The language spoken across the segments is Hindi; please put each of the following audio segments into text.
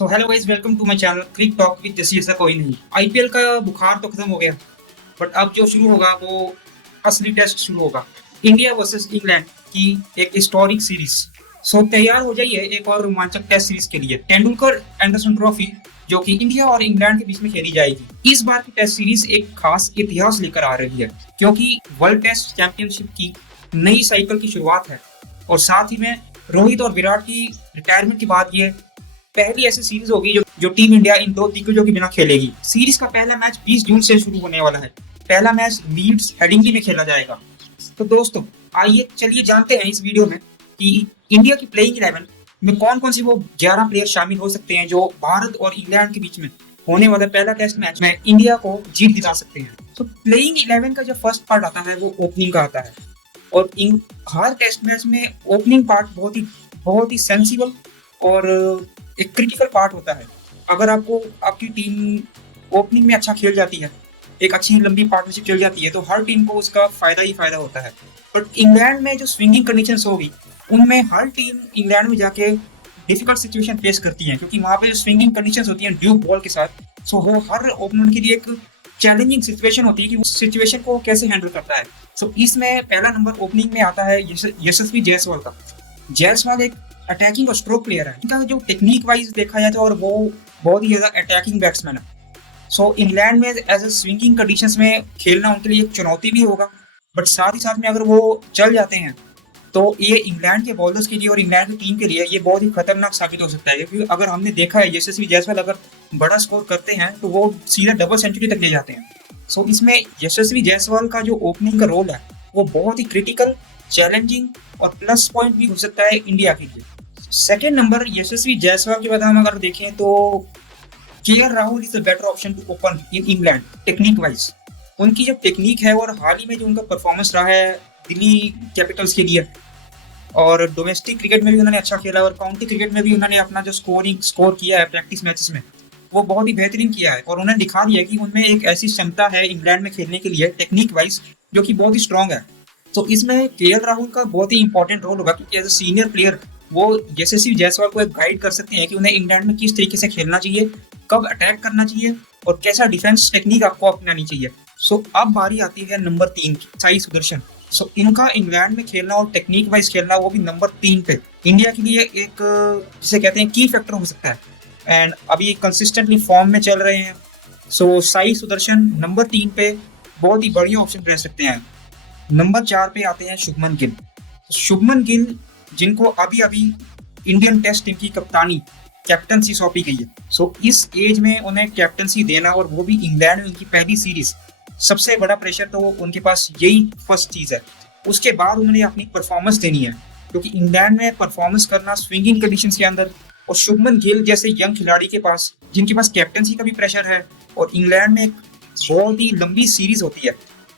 So hello guys, welcome to my channel cric talk with जैसी ऐसा कोई नहीं। आईपीएल का बुखार तो खत्म हो गया, बट अब जो शुरू होगा वो असली टेस्ट शुरू होगा। इंडिया वर्सेस इंग्लैंड की एक हिस्टोरिक सीरीज। सो तैयार हो जाइए एक और रोमांचक टेस्ट सीरीज के लिए। तेंदुलकर एंडरसन ट्रॉफी जो कि इंडिया और इंग्लैंड के बीच में खेली जाएगी। इस बार की टेस्ट सीरीज एक खास इतिहास लेकर आ रही है, क्योंकि वर्ल्ड टेस्ट चैंपियनशिप की नई साइकिल की शुरुआत है और साथ ही में रोहित और विराट की रिटायरमेंट के बाद ये पहली ऐसी सीरीज होगी जो टीम इंडिया इन दो दिग्गजों के बिना खेलेगी। सीरीज का पहला मैच 20 जून से शुरू होने वाला है। पहला मैच लीड्स हेडिंग्ली में खेला जाएगा। तो दोस्तों, आइए चलिए जानते हैं इस वीडियो में कि इंडिया की प्लेइंग 11 में कौन कौन सी वो 11 प्लेयर शामिल हो सकते हैं जो भारत और इंग्लैंड के बीच में होने वाला पहला टेस्ट मैच में इंडिया को जीत दिला सकते हैं। तो प्लेइंग 11 का जो फर्स्ट पार्ट आता है वो ओपनिंग का आता है, और हर टेस्ट मैच में ओपनिंग पार्ट बहुत ही सेंसिबल और एक क्रिटिकल पार्ट होता है। अगर आपकी टीम ओपनिंग में अच्छा खेल जाती है, एक अच्छी लंबी पार्टनरशिप चल जाती है, तो हर टीम को उसका फायदा ही फायदा होता है। बट इंग्लैंड में जो स्विंगिंग कंडीशंस होगी, उनमें हर टीम इंग्लैंड में जाके डिफिकल्ट सिचुएशन फेस करती है, क्योंकि वहां पे जो स्विंगिंग कंडीशंस होती हैं ड्यूब बॉल के साथ, सो वो हर ओपनर के लिए एक चैलेंजिंग सिचुएशन होती है कि उस सिचुएशन को कैसे हैंडल करता है। सो इसमें पहला नंबर ओपनिंग में आता है यशस्वी जायसवाल का। जायसवाल एक अटैकिंग और स्ट्रोक प्लेयर है। इनका जो टेक्निक वाइज देखा जाए तो और वो बहुत ही ज्यादा अटैकिंग बैट्समैन है। सो इंग्लैंड में एज ए स्विंगिंग कंडीशंस में खेलना उनके लिए एक चुनौती भी होगा, बट साथ ही साथ में अगर वो चल जाते हैं तो ये इंग्लैंड के बॉलर्स के लिए और इंग्लैंड की टीम के लिए ये बहुत ही खतरनाक साबित हो सकता है। क्योंकि अगर हमने देखा है यशस्वी जायसवाल अगर बड़ा स्कोर करते हैं तो वो सीधा डबल सेंचुरी तक ले जाते हैं। सो इसमें यशस्वी जायसवाल का जो ओपनिंग का रोल है वो बहुत ही क्रिटिकल, चैलेंजिंग और प्लस पॉइंट भी हो सकता है इंडिया के लिए। सेकेंड नंबर यशस्वी जायसवाल के बाद हम अगर देखें तो KL Rahul is the better option to open in England technique wise. उनकी जो टेक्निक है और हाल ही में जो उनका परफॉर्मेंस रहा है दिल्ली कैपिटल्स के लिए, और डोमेस्टिक क्रिकेट में भी उन्होंने अच्छा खेला और काउंटी क्रिकेट में भी उन्होंने अपना जो स्कोर किया है प्रैक्टिस मैचेस में, वो बहुत ही बेहतरीन किया है। और उन्होंने दिखा दिया कि उनमें एक ऐसी क्षमता है इंग्लैंड में खेलने के लिए टेक्निक वाइज जो कि बहुत ही स्ट्रांग है। तो इसमें केएल राहुल का बहुत ही इंपॉर्टेंट रोल होगा, क्योंकि एज ए सीनियर प्लेयर वो यशस्वी जायसवाल को एक गाइड कर सकते हैं कि उन्हें इंग्लैंड में किस तरीके से खेलना चाहिए, कब अटैक करना चाहिए और कैसा डिफेंस टेक्निक आपको अपनानी चाहिए। सो अब बारी आती है नंबर 3 की, साई सुदर्शन। सो इनका इंग्लैंड में खेलना और टेक्निक वाइज खेलना वो भी नंबर 3 पे इंडिया के लिए एक जिसे कहते हैं की फैक्टर हो सकता है। एंड अभी कंसिस्टेंटली फॉर्म में चल रहे हैं। सो साई सुदर्शन नंबर 3 पे बहुत ही बढ़िया ऑप्शन रह सकते हैं। नंबर 4 पे आते हैं शुभमन गिल। शुभमन गिल जिनको अभी अभी इंडियन टेस्ट टीम की कप्तानी कैप्टनसी सौंपी गई है। सो इस एज में उन्हें कैप्टनसी देना और वो भी इंग्लैंड में उनकी पहली सीरीज, सबसे बड़ा प्रेशर तो उनके पास यही फर्स्ट चीज है। उसके बाद उन्होंने अपनी परफॉर्मेंस देनी है, क्योंकि इंग्लैंड में परफॉर्मेंस करना स्विंगिंग कंडीशंस के अंदर, और शुभमन गिल जैसे यंग खिलाड़ी के पास जिनके पास कैप्टनसी का भी प्रेशर है, और इंग्लैंड में एक बहुत ही लंबी सीरीज होती है,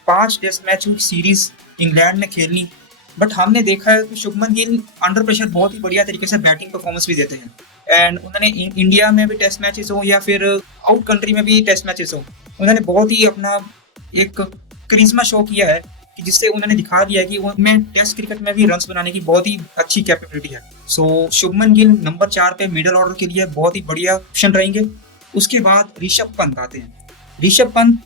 5 टेस्ट मैच की सीरीज इंग्लैंड में खेलनी। बट हमने देखा है कि शुभमन गिल अंडर प्रेशर बहुत ही बढ़िया तरीके से बैटिंग परफॉर्मेंस भी देते हैं। एंड उन्होंने इंडिया में भी टेस्ट मैचेस हो या फिर आउट कंट्री में भी टेस्ट मैचेस हो, उन्होंने बहुत ही अपना एक करिश्मा शो किया है कि जिससे उन्होंने दिखा दिया है कि उनमें टेस्ट क्रिकेट में भी रन्स बनाने की बहुत ही अच्छी कैपेबिलिटी है। सो शुभमन गिल नंबर 4 पे मिडिल ऑर्डर के लिए बहुत ही बढ़िया ऑप्शन रहेंगे। उसके बाद ऋषभ पंत आते हैं। ऋषभ पंत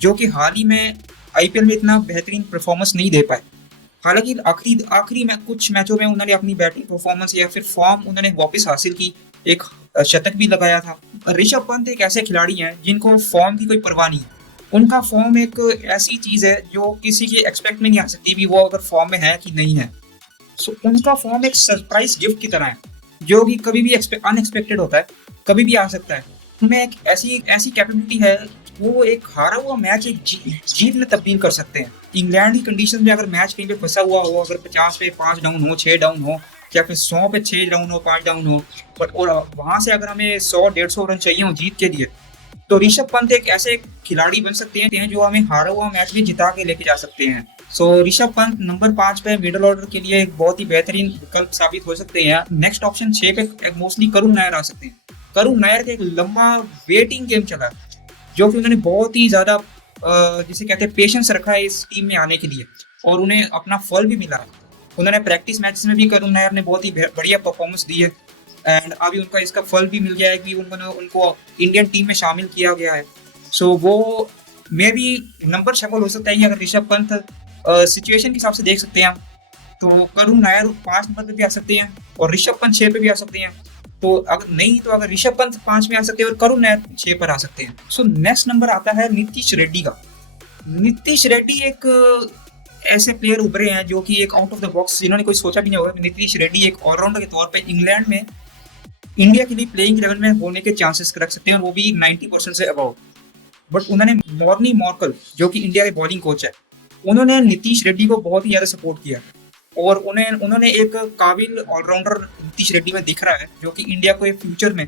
जो कि हाल ही में आईपीएल में इतना बेहतरीन परफॉर्मेंस नहीं दे पाए, हालांकि आखिरी में कुछ मैचों में उन्होंने अपनी बैटिंग परफॉर्मेंस या फिर फॉर्म उन्होंने वापस हासिल की, एक शतक भी लगाया था। ऋषभ पंत एक ऐसे खिलाड़ी हैं जिनको फॉर्म की कोई परवाह नहीं है। उनका फॉर्म एक ऐसी चीज है जो किसी की एक्सपेक्ट में नहीं आ सकती भी वो अगर फॉर्म में है कि नहीं है। सो उनका फॉर्म एक सरप्राइज गिफ्ट की तरह है, जो कि कभी भी अनएक्सपेक्टेड होता है, कभी भी आ सकता है। उनमें एक ऐसी कैपेबिलिटी है, वो एक हारा हुआ मैच एक जीत में तब्दील कर सकते हैं। इंग्लैंड की कंडीशन में अगर मैच कहीं पे फंसा हुआ हो, अगर 50 पे 5 डाउन हो, 6 डाउन हो, या फिर 100 पे 6 डाउन हो, 5 डाउन हो, बट और वहां से अगर हमें 100-150 रन चाहिए हो जीत के लिए, तो ऋषभ पंत एक ऐसे खिलाड़ी बन सकते हैं जो हमें हारा हुआ मैच भी जिता के लेके जा सकते हैं। सो ऋषभ पंत नंबर 5 पे मिडिल ऑर्डर के लिए एक बहुत ही बेहतरीन विकल्प साबित हो सकते हैं। नेक्स्ट ऑप्शन 6 पे मोस्टली करुण नायर आ सकते हैं। करुण नायर का एक लंबा वेटिंग गेम चला, जो कि उन्होंने बहुत ही ज्यादा जिसे कहते हैं पेशेंस रखा है इस टीम में आने के लिए, और उन्हें अपना फल भी मिला। उन्होंने प्रैक्टिस मैचेस में भी करुण नायर ने बहुत ही बढ़िया परफॉर्मेंस दी है। एंड अभी उनका इसका फल भी मिल गया है कि उनको इंडियन टीम में शामिल किया गया है। सो वो मे भी नंबर शफल हो सकता है कि अगर ऋषभ पंत सिचुएशन के हिसाब से देख सकते हैं हम, तो करुण नायर 5 नंबर पे भी आ सकते हैं और ऋषभ पंत 6 पे भी आ सकते हैं। तो अगर नहीं तो अगर ऋषभ पंत 5 में आ सकते हैं और करुण नायर 6 पर आ सकते हैं। सो नेक्स्ट नंबर आता है नीतीश रेड्डी का। नीतीश रेड्डी एक ऐसे प्लेयर उभरे हैं जो कि एक आउट ऑफ द बॉक्स, जिन्होंने कोई सोचा भी नहीं होगा। नीतीश रेड्डी एक ऑलराउंडर के तौर पे इंग्लैंड में इंडिया के लिए प्लेइंग 11 में होने के चांसेस रख सकते हैं और वो भी 90% से अबव। बट उन्होंने मॉर्नी मॉर्कल जो कि इंडिया के बॉलिंग कोच है, उन्होंने नीतीश रेड्डी को बहुत ही ज़्यादा सपोर्ट किया और उन्होंने एक काबिल ऑलराउंडर नीतीश रेड्डी में दिख रहा है जो कि इंडिया को एक फ्यूचर में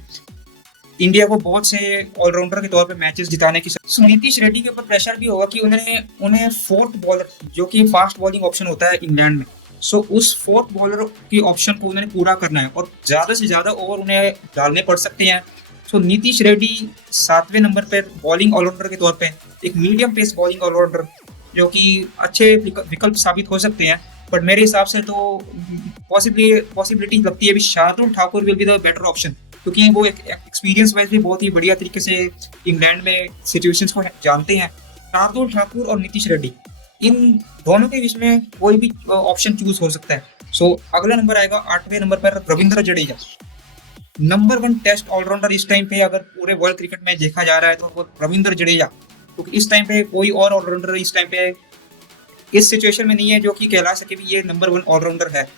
इंडिया को बहुत से ऑलराउंडर के तौर पे मैचेस जिताने की। सो नीतीश रेड्डी के ऊपर प्रेशर भी होगा कि उन्हें फोर्थ बॉलर जो कि फास्ट बॉलिंग ऑप्शन होता है इंग्लैंड में, सो उस फोर्थ बॉलर की ऑप्शन को उन्होंने पूरा करना है और ज़्यादा से ज़्यादा ओवर उन्हें डालने पड़ सकते हैं। सो नीतीश रेड्डी 7वें नंबर पर बॉलिंग ऑलराउंडर के तौर पे एक मीडियम पेस बॉलिंग ऑलराउंडर जो कि अच्छे विकल्प साबित हो सकते हैं। बट मेरे हिसाब से तो पॉसिबिलिटी लगती है अभी Shardul Thakur will be the better option, क्योंकि वो एक एक्सपीरियंस वाइज भी बहुत ही बढ़िया तरीके से इंग्लैंड में सिचुएशंस को जानते हैं। शार्दुल ठाकुर और नीतीश रेड्डी, इन दोनों के बीच में कोई भी ऑप्शन चूज हो सकता है। सो अगला नंबर आएगा 8वें नंबर पर Ravindra Jadeja, number 1 test allrounder इस टाइम पे अगर पूरे वर्ल्ड क्रिकेट में देखा जा रहा है तो वो रविंद्र जडेजा, क्योंकि इस टाइम पे कोई और ऑलराउंडर इस टाइम पे इस सिचुएशन में नहीं है जो कि कहला सके भी ये नंबर 1 ऑलराउंडर है।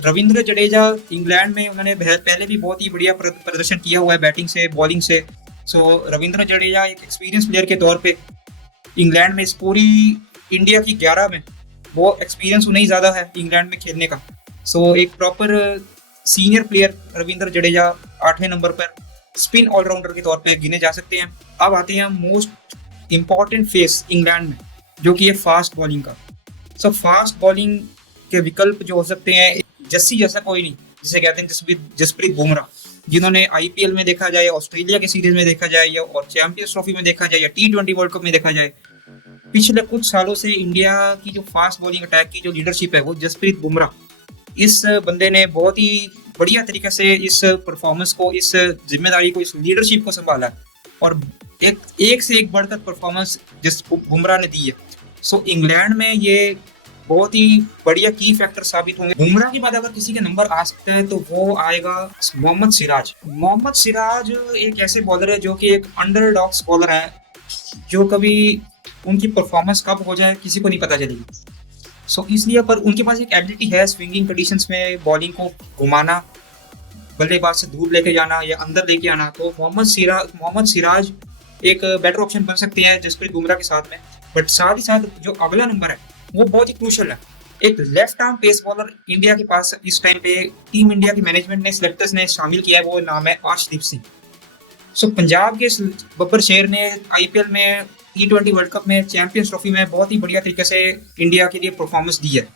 रविंद्र जडेजा इंग्लैंड में उन्होंने पहले भी बहुत ही बढ़िया प्रदर्शन किया हुआ है बैटिंग से बॉलिंग से। सो रविंद्र जडेजा एक एक्सपीरियंस प्लेयर के तौर पे इंग्लैंड में इस पूरी इंडिया की 11 में वो एक्सपीरियंस उन्हें ज़्यादा है इंग्लैंड में खेलने का। सो एक proper senior player Ravindra Jadeja 8वें नंबर पर स्पिन ऑलराउंडर के तौर पर गिने जा सकते हैं। अब आते हैं मोस्ट इम्पॉर्टेंट फेस इंग्लैंड में जो कि है फास्ट बॉलिंग का। सो फास्ट बॉलिंग के विकल्प जो हो सकते हैं, जस्सी जैसा कोई नहीं, जिसे कहते हैं जसप्रीत बुमराह, जिन्होंने आईपीएल में देखा जाए, ऑस्ट्रेलिया के सीरीज में देखा जाए या और चैंपियंस ट्रॉफी में देखा जाए या T20 वर्ल्ड कप में देखा जाए, पिछले कुछ सालों से इंडिया की जो फास्ट बॉलिंग अटैक की जो लीडरशिप है वो जसप्रीत बुमराह, इस बंदे ने बहुत ही बढ़िया तरीके से इस परफॉर्मेंस को, इस जिम्मेदारी को, इस लीडरशिप को संभाला और एक से एक बढ़कर परफॉर्मेंस जिस बुमराह ने दी है। सो इंग्लैंड में ये बहुत ही बढ़िया की फैक्टर साबित होंगे। बुमराह के बाद अगर किसी के नंबर आ सकते हैं तो वो आएगा मोहम्मद सिराज। मोहम्मद सिराज एक ऐसे बॉलर है जो कि एक अंडरडॉग्स बॉलर है, जो कभी उनकी परफॉर्मेंस कब हो जाए किसी को नहीं पता चलेगी। सो इसलिए पर उनके पास एक एबिलिटी है स्विंगिंग कंडीशंस में बॉलिंग को घुमाना, बल्लेबाज से दूर लेके जाना या अंदर लेके आना। तो मोहम्मद सिराज एक बेटर ऑप्शन बन सकते हैं जसप्रीत बुमराह के साथ में। बट साथ ही साथ जो अगला नंबर है वो बहुत ही क्रूशियल है। एक left arm pace bowler India के पास इस टाइम पे टीम इंडिया की मैनेजमेंट ने, सिलेक्टर्स ने शामिल किया है, वो नाम है अर्शदीप सिंह। सो पंजाब के बब्बर शेर ने आईपीएल में, T20 वर्ल्ड कप में, चैंपियंस ट्रॉफी में बहुत ही बढ़िया तरीके से इंडिया के लिए परफॉर्मेंस दी है।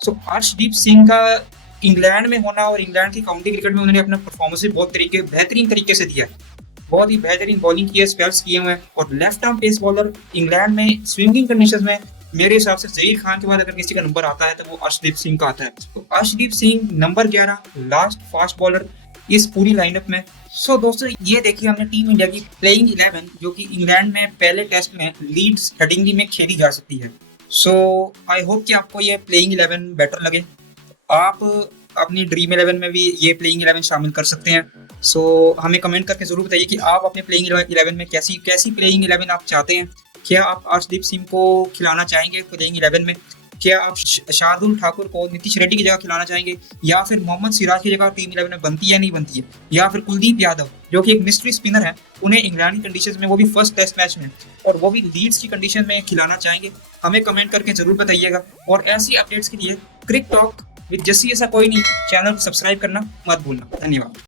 सो अर्शदीप सिंह का इंग्लैंड में होना और इंग्लैंड की काउंटी क्रिकेट में उन्होंने अपना परफॉर्मेंस बहुत बेहतरीन तरीके से दिया है, बहुत ही बेहतरीन बॉलिंग की है, स्पेल्स किए हुए हैं। और left arm pace bowler England में स्विंगिंग कंडीशंस में मेरे हिसाब से जहीर खान के बाद अगर किसी का नंबर आता है तो वो अर्शदीप सिंह का आता है। तो Arshdeep Singh number 11 last fast bowler इस पूरी लाइनअप में। सो दोस्तों ये देखिए हमने टीम इंडिया की प्लेइंग 11 जो कि इंग्लैंड में पहले टेस्ट में लीड्स हेडिंगली में खेली जा सकती है। सो आई होप कि आपको ये प्लेइंग 11 बेटर लगे। आप अपनी ड्रीम 11 में भी ये प्लेइंग 11 शामिल कर सकते हैं। सो हमें कमेंट करके जरूर बताइए कि आप अपने प्लेइंग 11 में कैसी प्लेइंग 11 आप चाहते हैं। क्या आप अर्शदीप सिंह को खिलाना चाहेंगे प्लेइंग 11 में? क्या आप शार्दुल ठाकुर को नीतीश रेड्डी की जगह खिलाना चाहेंगे? या फिर मोहम्मद सिराज की जगह टीम 11 में बनती है नहीं बनती है? या फिर कुलदीप यादव जो कि एक मिस्ट्री स्पिनर है, उन्हें इंग्लैंड की कंडीशंस में, वो भी फर्स्ट टेस्ट मैच में और वो भी लीड्स की कंडीशन में खिलाना चाहेंगे? हमें कमेंट करके जरूर बताइएगा। और ऐसी अपडेट्स के लिए क्रिक टॉक विद जस्सी ऐसा कोई नहीं चैनल को सब्सक्राइब करना मत भूलना। धन्यवाद।